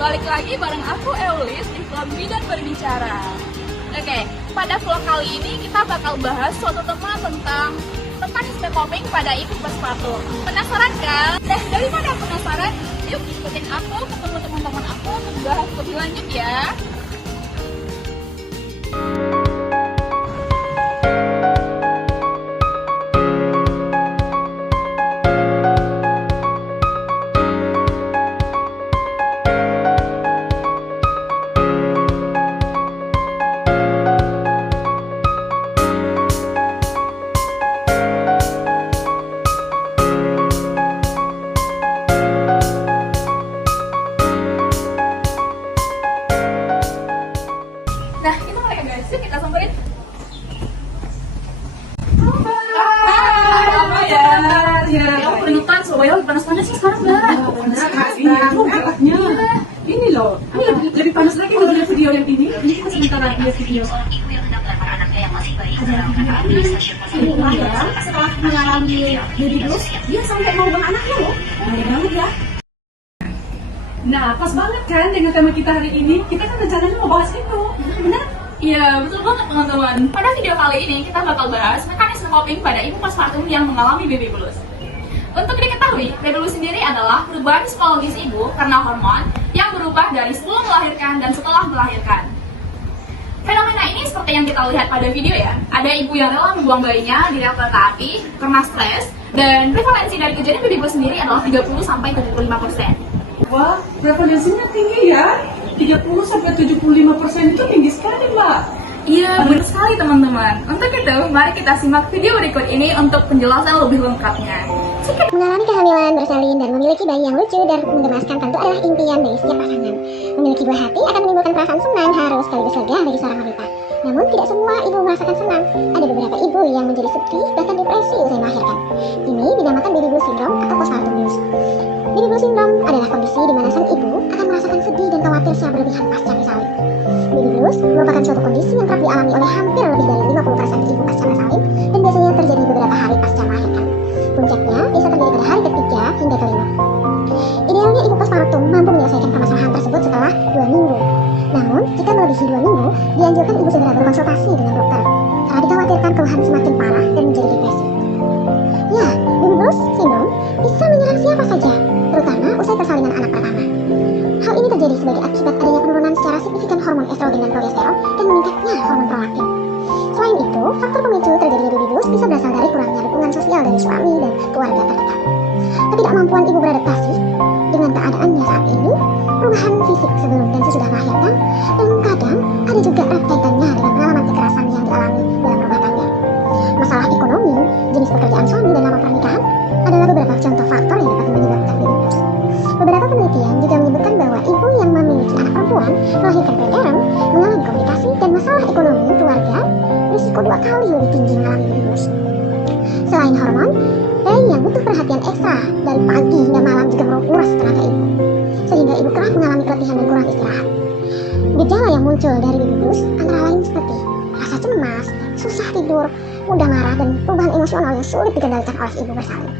balik lagi bareng aku Eulis di vlog Bidan Berbicara. Oke, pada vlog kali ini kita bakal bahas suatu tema tentang mekanisme coping pada ibu sepatu. Penasaran kan? Daripada penasaran, yuk ikutin aku ketemu teman-teman aku untuk bahas lebih lanjut ya. Nah, itu mereka guys, yuk kita samperin. Halo ya. Ya, penutupan Surabaya lebih panas-panas sih sekarang, Mbak. Anaknya ini loh, ini lebih panas lagi kalau lihat video yang ini. Ini kita sementara lihat video. Ini ya, setelah mengalami baby blues, dia sampai mau buang anaknya loh. Baik banget ya. Nah, pas banget kan dengan tema kita hari ini. Kita kan rencananya mau bahas itu, benar? Iya, betul banget teman-teman. Pada video kali ini kita bakal bahas mekanisme coping pada ibu postpartum yang mengalami baby blues. Untuk diketahui, baby blues sendiri adalah perubahan psikologis ibu karena hormon yang berubah dari sebelum melahirkan dan setelah melahirkan. Fenomena ini seperti yang kita lihat pada video ya, ada ibu yang rela membuang bayinya di rel kereta api karena stres, dan prevalensi dari kejadian baby blues sendiri adalah 30-75%. Wah, prevalensinya tinggi ya. 30-75% itu tinggi sekali, Mbak. Iya, benar sekali teman-teman. Untuk itu, mari kita simak video berikut ini untuk penjelasan lebih lengkapnya. Mengalami kehamilan bersalin dan memiliki bayi yang lucu dan menggemaskan tentu adalah impian dari setiap pasangan. Memiliki buah hati akan menimbulkan perasaan senang, haru sekaligus lega bagi seorang wanita. Namun tidak semua ibu merasakan senang. Ada beberapa ibu yang menjadi sedih bahkan depresi usai melahirkan. Ini dinamakan baby blues syndrome atau postpartum blues. Baby blues syndrome adalah kondisi di mana sang ibu akan merasakan sedih dan khawatir secara berlebihan pasca bersalin. Baby blues merupakan suatu kondisi yang kerap dialami oleh hampir lebih dari 50% ibu pasca bersalin dan biasanya terjadi beberapa hari pasca melahirkan. Puncaknya bisa terjadi pada hari ketiga hingga kelima. Idealnya ibu postpartum mampu menyelesaikan permasalahan tersebut setelah 2 minggu. Namun, jika melebihi 2 minggu, dianjurkan ibu segera berkonsultasi dengan dokter karena dikhawatirkan keluhan semakin parah dan menjadi depresi. Ya, baby blues syndrome bisa menyerang siapa saja, terutama usai persalinan anak pertama. Hal ini terjadi sebagai akibat adanya penurunan secara signifikan hormon estrogen dan progesteron dan meningkatnya hormon prolaktin. Selain itu, faktor pemicu terjadinya baby blues bisa berasal dari kurangnya dukungan sosial dari suami dan keluarga terdekat. Ketidakmampuan ibu beradaptasi dengan keadaannya saat ini, perubahan fisik sebelum dan sesudah melahirkan, dan kadang ada juga erat kaitannya dengan pengalaman kekerasan yang dialami dalam rumah tangga. Masalah ekonomi, jenis pekerjaan suami dan lama pernikahan adalah beberapa contoh faktor yang dapat menyebabkan baby blues. Beberapa penelitian juga menyebutkan bahwa ibu yang memiliki anak perempuan melahirkan preterm, mengalami komplikasi dan masalah ekonomi keluarga, risiko 2 kali lebih tinggi mengalami baby blues. Selain hormon, bayi yang butuh perhatian ekstra dari pagi hingga malam juga menguras tenaga ibu, sehingga ibu kerap mengalami keletihan dan kurang istirahat. Gejala yang muncul dari baby blues antara lain seperti rasa cemas, susah tidur, mudah marah, dan perubahan emosional yang sulit dikendalikan oleh ibu bersalin.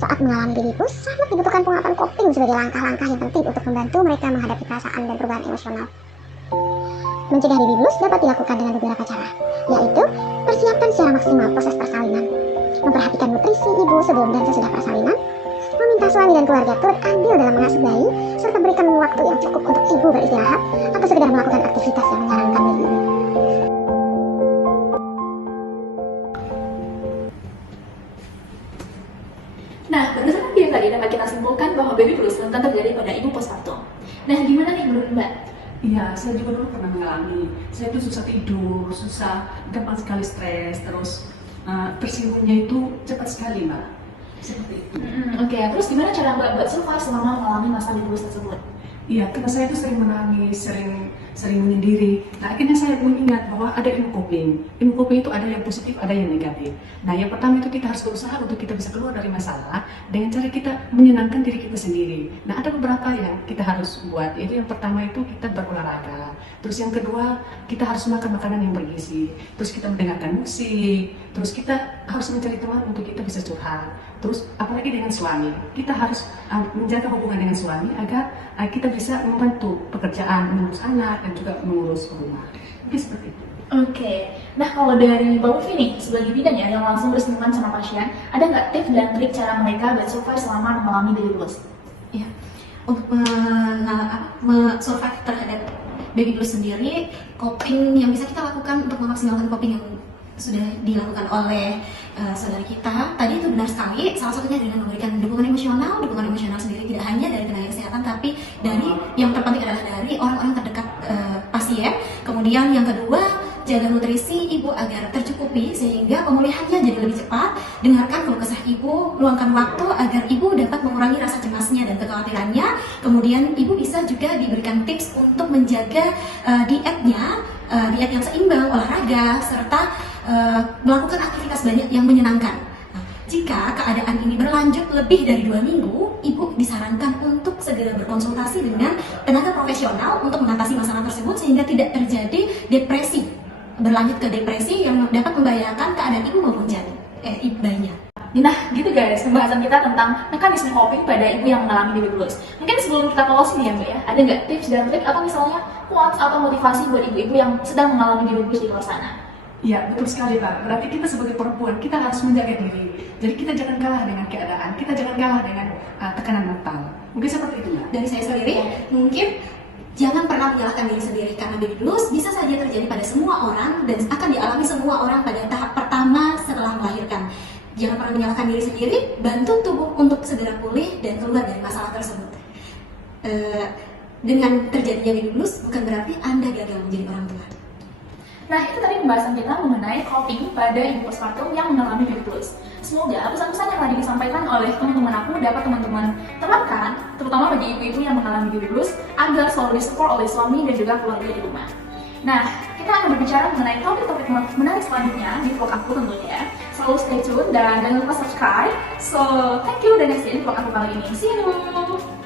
Saat mengalami baby blues, sangat dibutuhkan penguatan coping sebagai langkah-langkah yang penting untuk membantu mereka menghadapi perasaan dan perubahan emosional. Mencegah baby blues dapat dilakukan dengan beberapa cara, yaitu persiapan secara maksimal proses persalinan, memperhatikan nutrisi ibu sebelum dan sesudah persalinan, meminta suami dan keluarga turut andil dalam mengasuh bayi, serta berikan waktu yang cukup untuk ibu beristirahat atau sekedar melakukan aktivitas yang menyenangkan bagi ibu. Nah, berdasarkan video tadi dapat kita simpulkan bahwa baby blues rentan terjadi pada ibu postpartum. Nah, gimana nih menurut Mbak? Iya, saya juga dulu pernah mengalami. Saya tuh susah tidur, gampang sekali stres, terus tersinggungnya itu cepat sekali, Mbak. Seperti itu. Oke, terus gimana cara Mbak buat survive selama mengalami masa baby blues tersebut? Iya, karena saya tuh sering menangis, sering menyendiri. Nah, akhirnya saya mengingat bahwa ada ilmu coping. Ilmu coping itu ada yang positif, ada yang negatif. Nah, yang pertama itu kita harus berusaha untuk kita bisa keluar dari masalah dengan cara kita menyenangkan diri kita sendiri. Nah, ada beberapa yang kita harus buat. Itu yang pertama itu kita berolahraga. Terus yang kedua, kita harus makan makanan yang bergizi. Terus kita mendengarkan musik. Terus kita harus mencari teman untuk kita bisa curhat. Terus apalagi dengan suami, kita harus menjaga hubungan dengan suami agar kita bisa membantu pekerjaan, mengurus anak dan juga mengurus rumah. Mungkin seperti itu. Oke, nah kalau dari Mbak Ufi nih, sebagai bidan ya yang langsung bersinggungan sama pasien, ada nggak tips dan trik cara mereka bersurvive selama mengalami baby blues? Ya, untuk survive terhadap baby blues sendiri, coping yang bisa kita lakukan untuk memaksimalkan coping yang sudah dilakukan oleh saudari kita tadi itu benar sekali. Salah satunya dengan memberikan dukungan emosional sendiri, tidak hanya dari tenaga kesehatan tapi dari yang terpenting adalah dari orang-orang terdekat pasien. Kemudian yang kedua, jaga nutrisi ibu agar tercukupi sehingga pemulihannya jadi lebih cepat. Dengarkan keluh kesah ibu, luangkan waktu agar ibu dapat mengurangi rasa cemasnya dan kekhawatirannya. Kemudian ibu bisa juga diberikan tips untuk menjaga dietnya, diet yang seimbang, olahraga, serta melakukan aktivitas banyak yang menyenangkan. Nah, jika keadaan ini berlanjut lebih dari 2 minggu, ibu disarankan untuk segera berkonsultasi dengan tenaga profesional untuk mengatasi masalah tersebut sehingga tidak terjadi depresi, berlanjut ke depresi yang dapat membahayakan keadaan ibu maupun bayinya. Nah gitu guys, pembahasan kita tentang mekanisme coping pada ibu yang mengalami baby blues. Mungkin sebelum kita closing ya Mbak ya, ada nggak tips dan trik atau misalnya quotes atau motivasi buat ibu-ibu yang sedang mengalami baby blues di luar sana? Iya, betul sekali Pak. Berarti kita sebagai perempuan, kita harus menjaga diri. Jadi kita jangan kalah dengan keadaan, kita jangan kalah dengan tekanan mental. Mungkin seperti itu Mbak. Dari saya sendiri, mungkin jangan pernah menyalahkan diri sendiri karena baby blues bisa saja terjadi pada semua orang dan akan dialami semua orang pada tahap pertama setelah melahirkan. Jangan pernah menyalahkan diri sendiri, bantu tubuh untuk segera pulih dan keluar dari masalah tersebut. Dengan terjadinya baby blues bukan berarti Anda gagal menjadi orang tua. Nah, itu tadi pembahasan kita mengenai coping pada ibu postpartum yang mengalami baby blues. Semoga pesan-pesan yang tadi disampaikan oleh teman-teman aku dapat teman-teman terapkan, terutama bagi ibu-ibu yang mengalami baby blues, agar selalu disupport oleh suami dan juga keluarga di rumah. Nah, kita akan berbicara mengenai topik-topik menarik selanjutnya di vlog aku tentunya. Selalu stay tune dan jangan lupa subscribe. So, thank you dan see you di vlog aku kali ini. See you!